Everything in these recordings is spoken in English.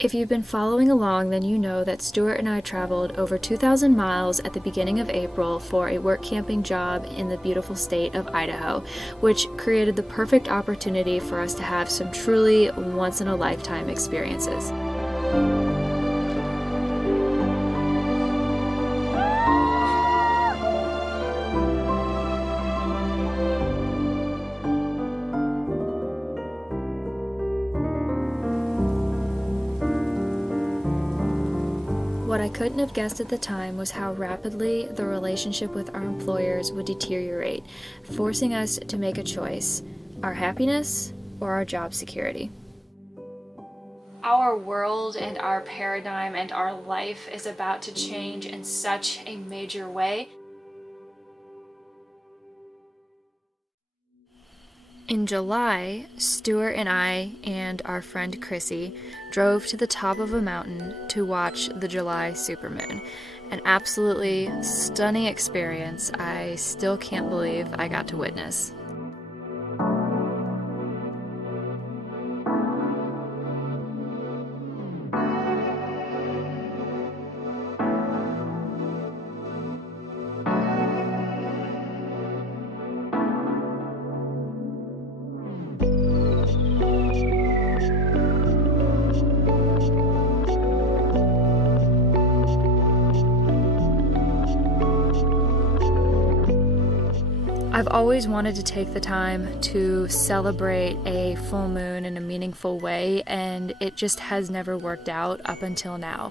If you've been following along, then you know that Stuart and I traveled over 2,000 miles at the beginning of April for a work camping job in the beautiful state of Idaho, which created the perfect opportunity for us to have some truly once-in-a-lifetime experiences. What I couldn't have guessed at the time was how rapidly the relationship with our employers would deteriorate, forcing us to make a choice: our happiness or our job security. Our world and our paradigm and our life is about to change in such a major way. In July, Stuart and I and our friend Chrissy drove to the top of a mountain to watch the July supermoon. An absolutely stunning experience I still can't believe I got to witness. I've always wanted to take the time to celebrate a full moon in a meaningful way, and it just has never worked out up until now.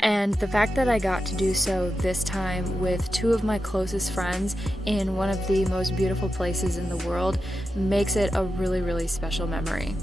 And the fact that I got to do so this time with two of my closest friends in one of the most beautiful places in the world makes it a really, really special memory.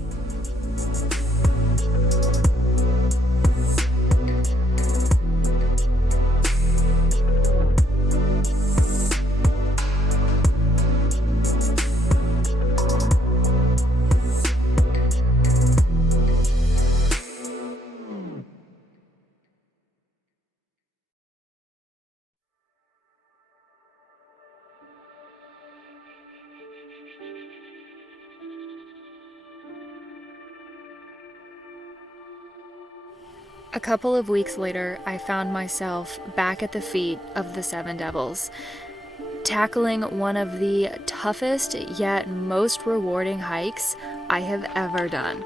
A couple of weeks later, I found myself back at the feet of the Seven Devils, tackling one of the toughest yet most rewarding hikes I have ever done.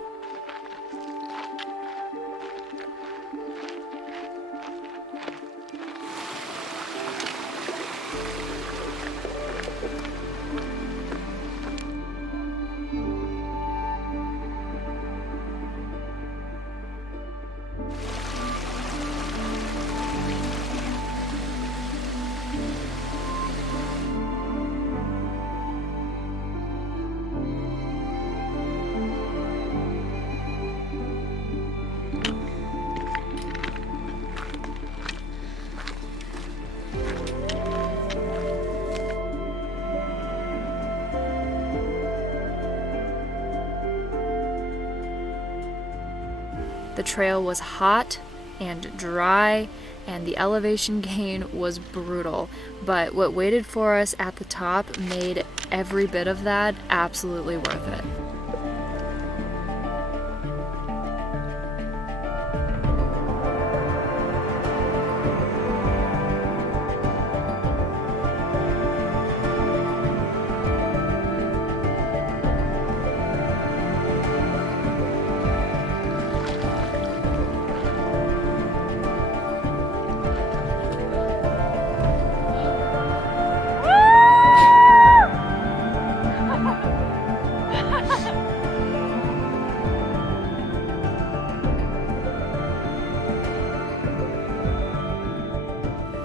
The trail was hot and dry, and the elevation gain was brutal, but what waited for us at the top made every bit of that absolutely worth it.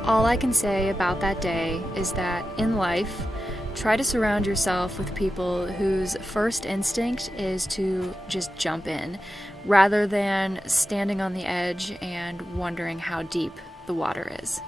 All I can say about that day is that in life, try to surround yourself with people whose first instinct is to just jump in, rather than standing on the edge and wondering how deep the water is.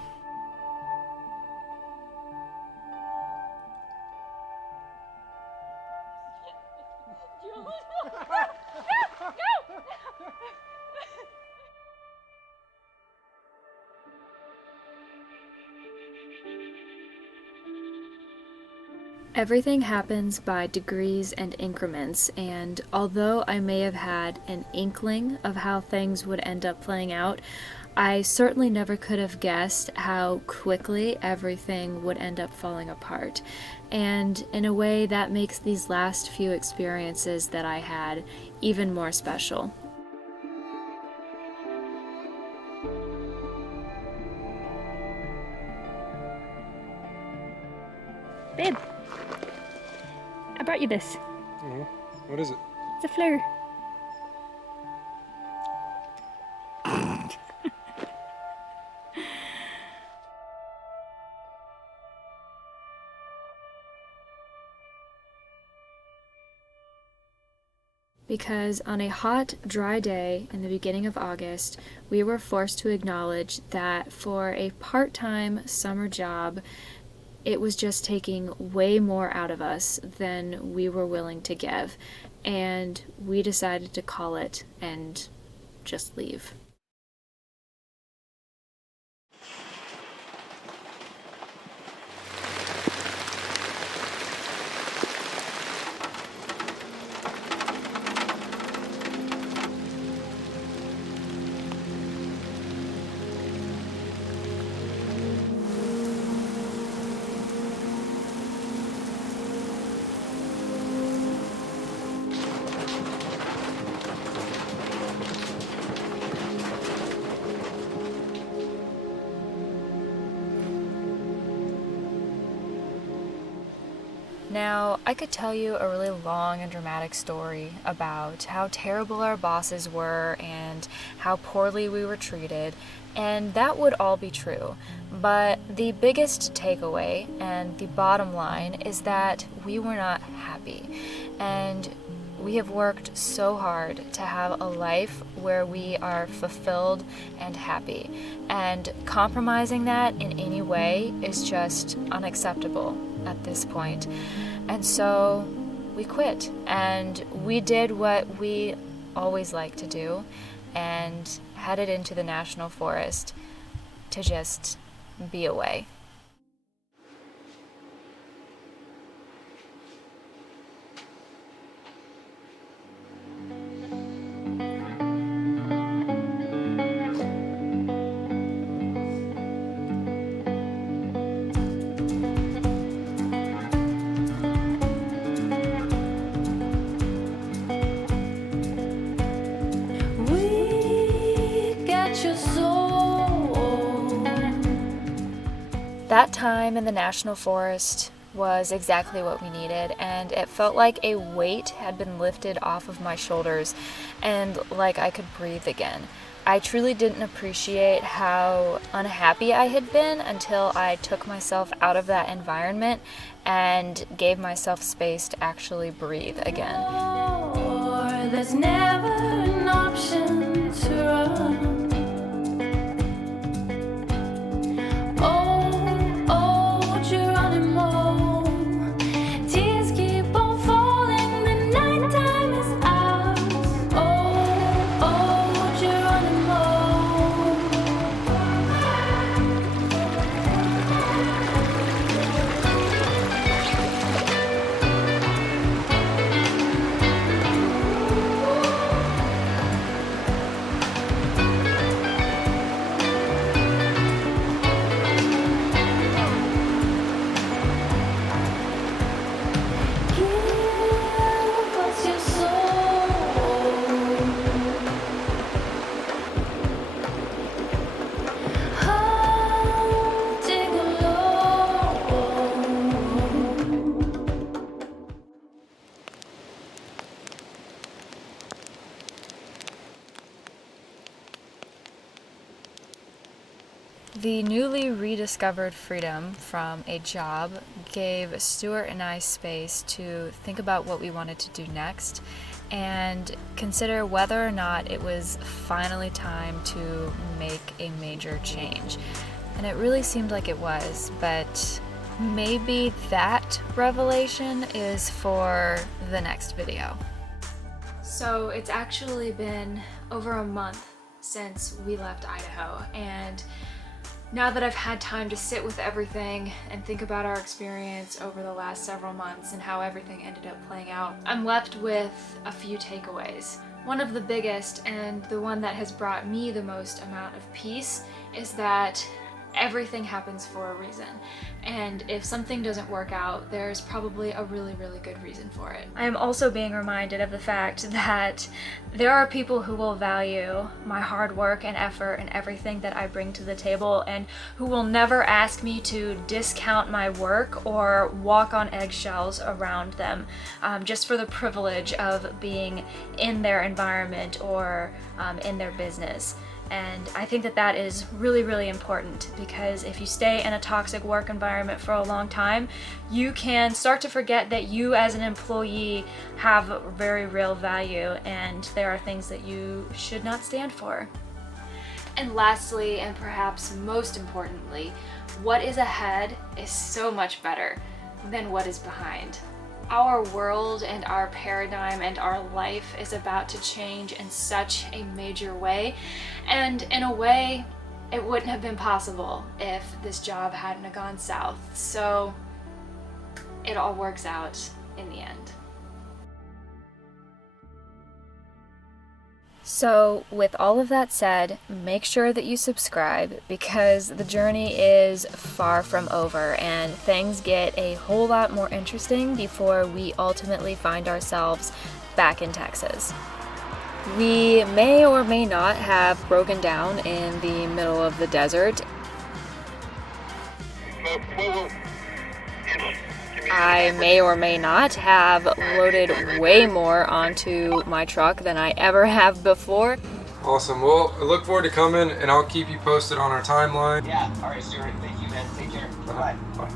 Everything happens by degrees and increments, and although I may have had an inkling of how things would end up playing out, I certainly never could have guessed how quickly everything would end up falling apart. And in a way, that makes these last few experiences that I had even more special. Babe, I brought you this. Oh, what is it? It's a flare. Because on a hot, dry day in the beginning of August, we were forced to acknowledge that for a part-time summer job, it was just taking way more out of us than we were willing to give, and we decided to call it and just leave. Now, I could tell you a really long and dramatic story about how terrible our bosses were and how poorly we were treated, and that would all be true. But the biggest takeaway and the bottom line is that we were not happy, and we have worked so hard to have a life where we are fulfilled and happy, and compromising that in any way is just unacceptable at this point. And so we quit, and we did what we always like to do and headed into the national forest to just be away. That time in the national forest was exactly what we needed, and it felt like a weight had been lifted off of my shoulders and like I could breathe again. I truly didn't appreciate how unhappy I had been until I took myself out of that environment and gave myself space to actually breathe again. There's never an option to run. The newly rediscovered freedom from a job gave Stuart and I space to think about what we wanted to do next and consider whether or not it was finally time to make a major change. And it really seemed like it was, but maybe that revelation is for the next video. So it's actually been over a month since we left Idaho, and Now that I've had time to sit with everything and think about our experience over the last several months and how everything ended up playing out, I'm left with a few takeaways. One of the biggest, and the one that has brought me the most amount of peace, is that everything happens for a reason. And if something doesn't work out, there's probably a really, really good reason for it. I am also being reminded of the fact that there are people who will value my hard work and effort and everything that I bring to the table, and who will never ask me to discount my work or walk on eggshells around them, just for the privilege of being in their environment or in their business. And I think that that is really, really important, because if you stay in a toxic work environment for a long time, you can start to forget that you as an employee have very real value, and there are things that you should not stand for. And lastly, and perhaps most importantly, what is ahead is so much better than what is behind. Our world and our paradigm and our life is about to change in such a major way, and in a way it wouldn't have been possible if this job hadn't have gone south. So it all works out in the end. So with all of that said, make sure that you subscribe, because the journey is far from over and things get a whole lot more interesting before we ultimately find ourselves back in Texas. We may or may not have broken down in the middle of the desert. I may or may not have loaded way more onto my truck than I ever have before. Awesome. Well, I look forward to coming, and I'll keep you posted on our timeline. Yeah. All right, Stuart. Thank you, man. Take care. Bye. Bye.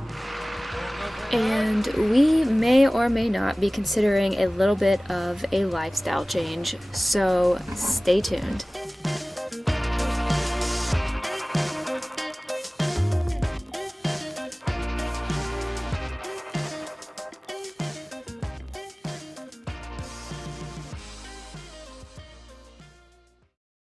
And we may or may not be considering a little bit of a lifestyle change, so stay tuned.